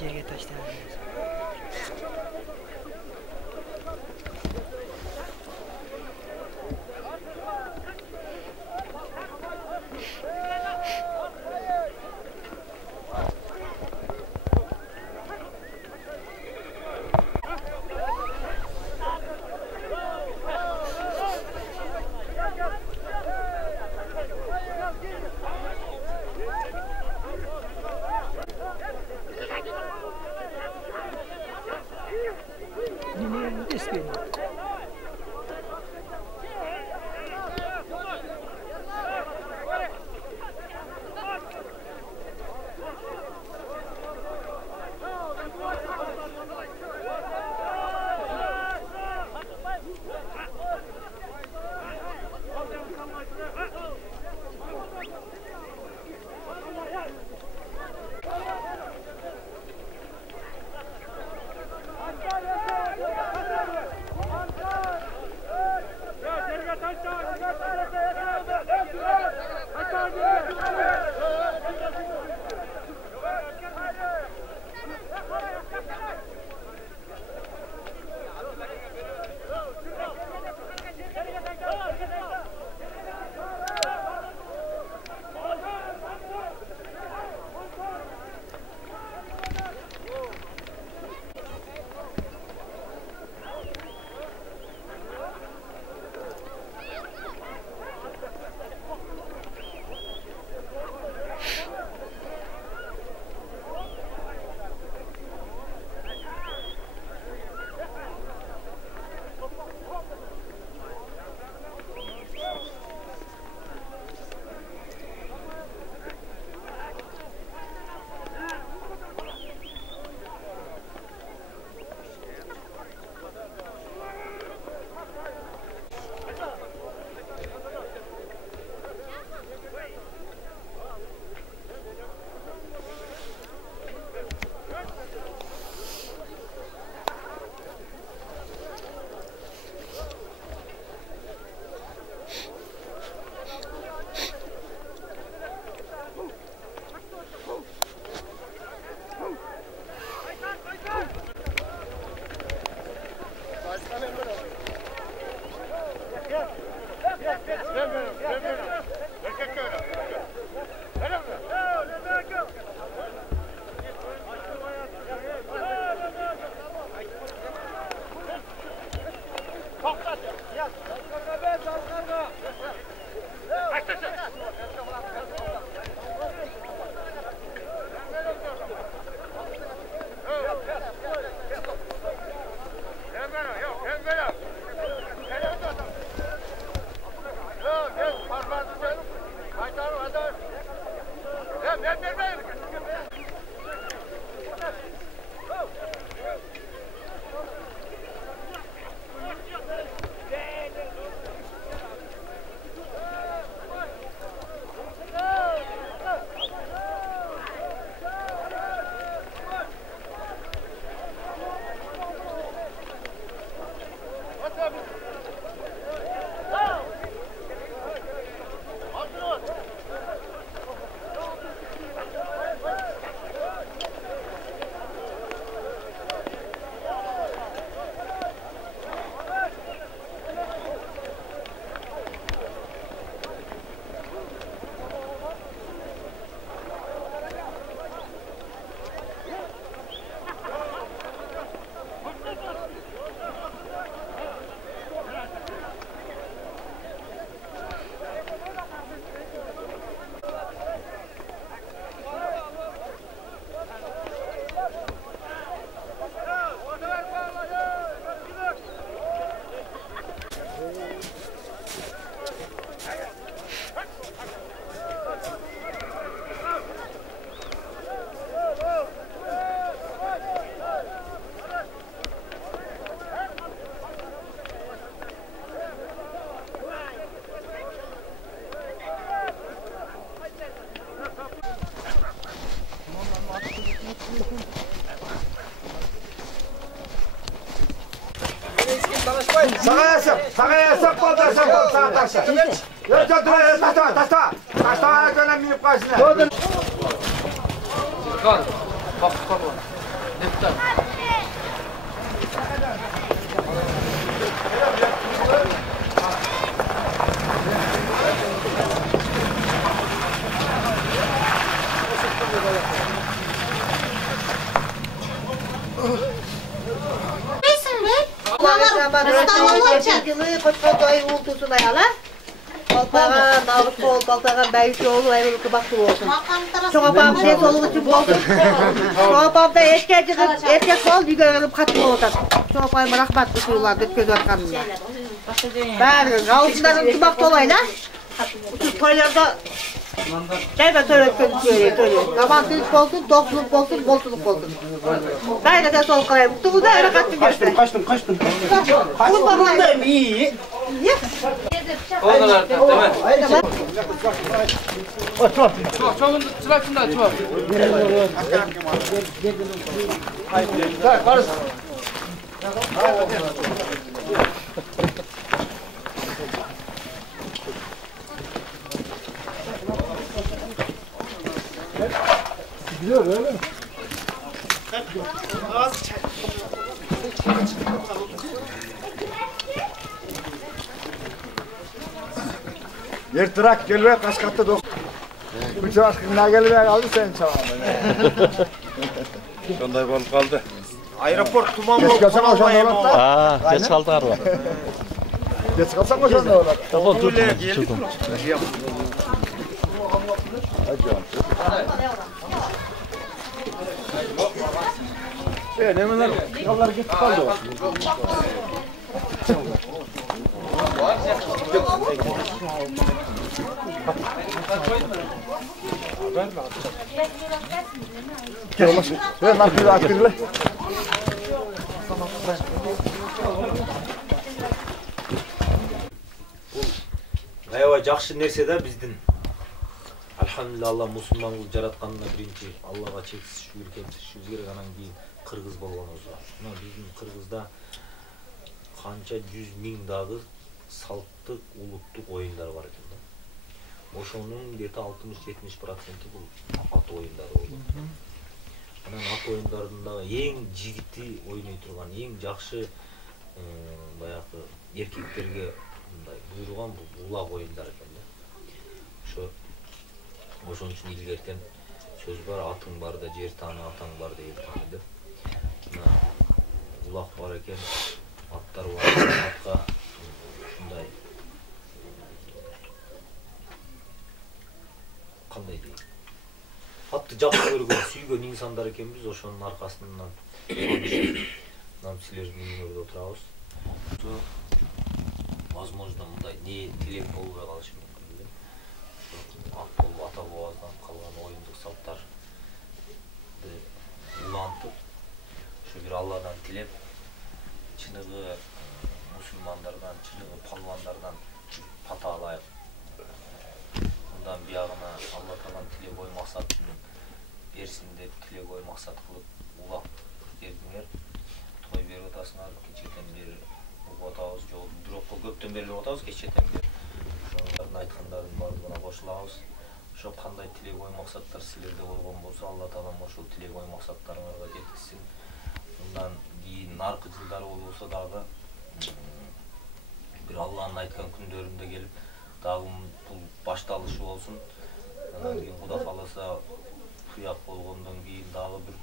Yerge taşlanıyoruz. Sağa yasak bol da sağa taşa. Yok taşla önemli yapmasına. Kal. Bak. Deputat. Baltağa, nalık bol, baltağa bəyüş oğlu, ayrılıklı baxtı olsun. Çoğa babı ne soluğu için boldu. Çoğa babı da erkek bol, yügörülüp katlı oldu. Çoğa babı rahmatlı suyular, dötkez orkanında. Bәрі, altından ıtımak dolayla. Uçuz toylarda Gel töre. Namazlılık olsun, doksuluk olsun, bolsuluk olsun. Gayet de sol kalayım. Tuğu da öyle kaçtım. Kaçtım. Kaçtım iyi. Oğlanlar tamam. Otur. Çoğun sırasında çoğun. Gel karış. Gidiyor öyle mi? Yer trak geliyor kaç katta dok. Bu trak ne geliyor aldı sen çağırma. Sonday bolup kaldı. Aeroport tuman bol. Geç kalsam o şanda olur. Aa, geç kaldı araba. Geç kalsam o şanda olur. Tamam dur. Çıktım. Ne bunlar? Yollar gitti kaldı. Ver lan bir akıllı. Ayva жақсы нәрсе да біздің. Alhamdulillah Allah musulmан қылып жаратқанына бірінші Аллаға шексіз шүкір келтірішіміз керек. Анан кейін қырғыз болғанымызға. Мына біздің қырғызда қанша 100.000 дағы салттық, улуттық ойындар бар екен да. Ошонун где-то 60-70% бұл ат ойындары болды. Анан ат ойындарында ең жигити ойнай турган, ең жакшы баягы эркектерге буйруган бул улак ойындар экен да. Ошон үчүн илгертен сөз бар, атың бар да жер тааны, атаң бар да эл тааны деп. Мына улак бар экен, аттар бар, атка ушундай кандай дейм, атты жакшы көргөн, сүйгөн инсандар экенбиз. Ошонун аркасынан силердин үйүңөрдө отурабыз. Возможно, мындай не тилек болбой калышы мүмкүн эле. Ат болуп ата бабадан калган оюндук салттарды улантып, ушу бир Алладан тилеп, чыныгы мусулмандардан, чыныгы палвандардан пата алайык. Мындан биягына Алла Таалан тилек ой максатын берсин деп тилек ой максат кылып улап бердиңер. Той берип атасыңар, кечетен бери отабыз жол бирокко көптөн бери отабыз, кечетен бери ошолордун айткандарын баардыгына кошулабыз. Ошо кандай тилек ой максаттар силерде болгон болсо, Алла Таалам ошол тилек ой максаттарыңарга жеткизсин. Мындан кийин наркы жылдары болбосо дагы бир Алланын айткан күндөрүндө келип дагы бул башталышы болсун. Анан кийин Кудай кааласа туяк болгондон кийин дагы бир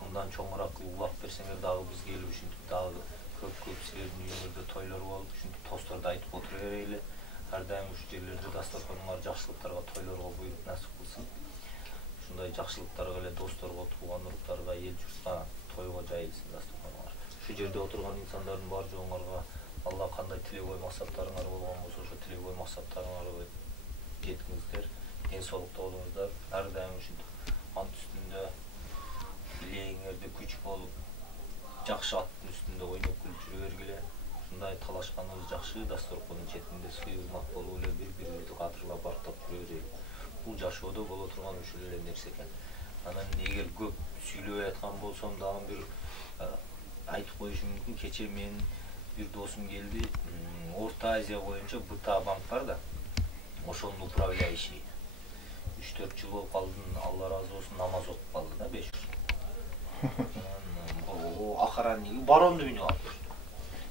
мындан чоңураак улап берсеңер дагы биз келип ушинтип дагы көп силердин үйүңөрдө тойлор болуп, ушинтип тостторду айтып отура берели. Ар дайым ушу жерлерде дастарханыңар жакшылыктарга, тойлорго буйруп насып кылсын. Ушундай жакшылыктарга эле досторго, тууган уруктарга, эл журтка тойго жайылсын дастарханыңар. Ушу жерде отурган инсандардын бар жоңорго Алла кандай тилек ой максаттарыңар болгон болсо, ошо тилек ой максаттарыңарга жеткиңиздер. Ден соолукта болуңуздар. Ар дайым ушинтип ант үстүндө билегиңерде күч болуп, жакшы аттын үстүндө ойноп күлүп жүрө бергиле. Ушундай талашканыбыз жакшы, дастархандын четинде сыйылмак болуп эле бири-бирибизди кадырлап бартап жүрө берели. Бул жашоодо боло турган ушул эле нерсе экен. Анан эгер көп сүйлөп аткан болсом дагы бир айтып коюшум мүмкүн. Кече мен bir dosum geldi. Orta Азия боюнча БТА банк бар да. Ошонун управляющий. 3-4 жыл болуп калдым. Алла разы болсун, намаз окуп калды да 5 жыл. Ахаранниги баронду минип алыптыр.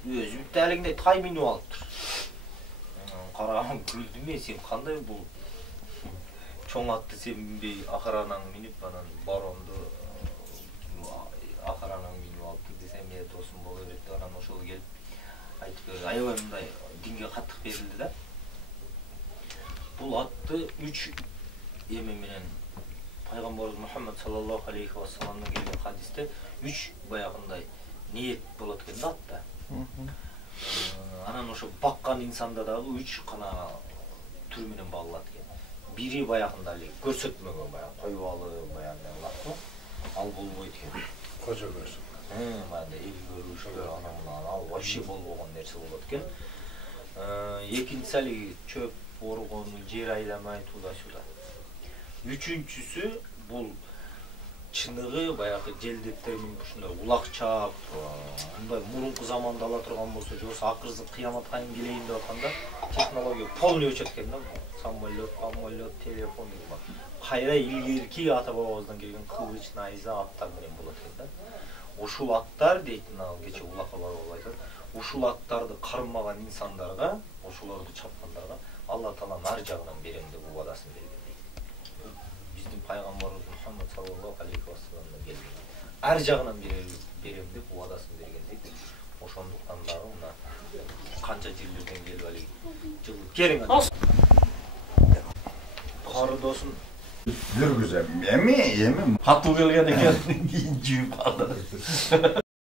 Өзү бүттәлигинде тай минип алыптыр. Карагам күлдүм мен, сен кандай бул чоң атты сен минбей ахаранаң минип анан баронду ахаранаң минип алыптыр десем, мен досум боло берет деп анан ошол келип айтып берди. Аябай мындай динге каттык берилди да. Бул атты 3 эме менен Пайгамбарыбыз Мухаммад саллаллаху алейхи ва салламдан келген хадисте 3 баягындай ниет болот экен да атта. Анан ошо баккан инсанда дагы 3 кана түр менен багылат экен. Бири баягында эле көрсөтмөгөн баягы коюп алып баягы ал болбойт экен. Кожо көрсөт. Мында эл көрүшү анан ал вообще болбогон нерсе болот экен. Экинчиси алиги чөп оргону жер айламай туда-сюда. Үчүнчүсү бул чыныгы баягы желдеттер менен ушундай улакчаап, мындай мурунку заманда ала турган болсо, же болбосо акыркы кыямат кайын келейин деп атканда технология полный өчөт экен да. Самолет, телефон деген бар. Кайра илгерки ата бабабыздан келген кылыч, найза аттар менен болот экен да. Ушул аттар дейт, мына кече улакка барып айтат. Ушул аттарды кармаган инсандарга, ошолорду чапкандарга Алла Тааланын ар жагынан берем деп убадасын берген дейт. Биздин пайгамбарыбыз Мухаммад саллаллаху алейхи ва салламдан келген. Ар жагынан берем деп убадасын берген дейт. Ошондуктан дагы мына канча жерлерден келип алып жылы керең кары досун Жүргүзем. Эми Катуу келген экен, кийин жүйүп калды.